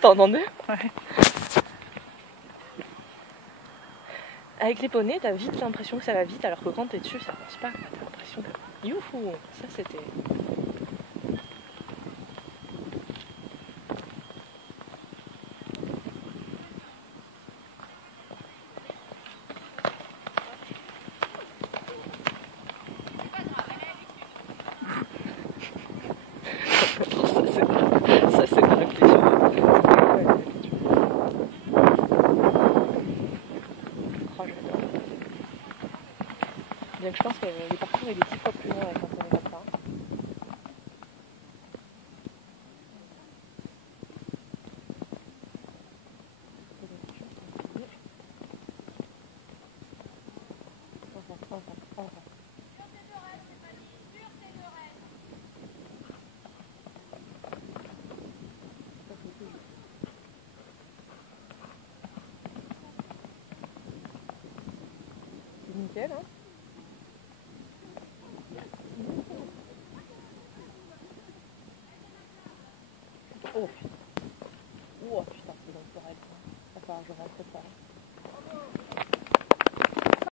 T'as entendu? Ouais. Avec les poneys, t'as vite l'impression que ça va vite, alors que quand t'es dessus, ça avance pas. T'as l'impression que... Youhou! Ça, c'était... Ça, c'est pas réfléchi. Oh, j'adore. Bien que je pense que les parcours, il est 10 fois plus long avec un poney comme ça. C'est nickel, hein? Oh putain. Oh putain, c'est dans le forêt. Il va falloir que je rentre ça.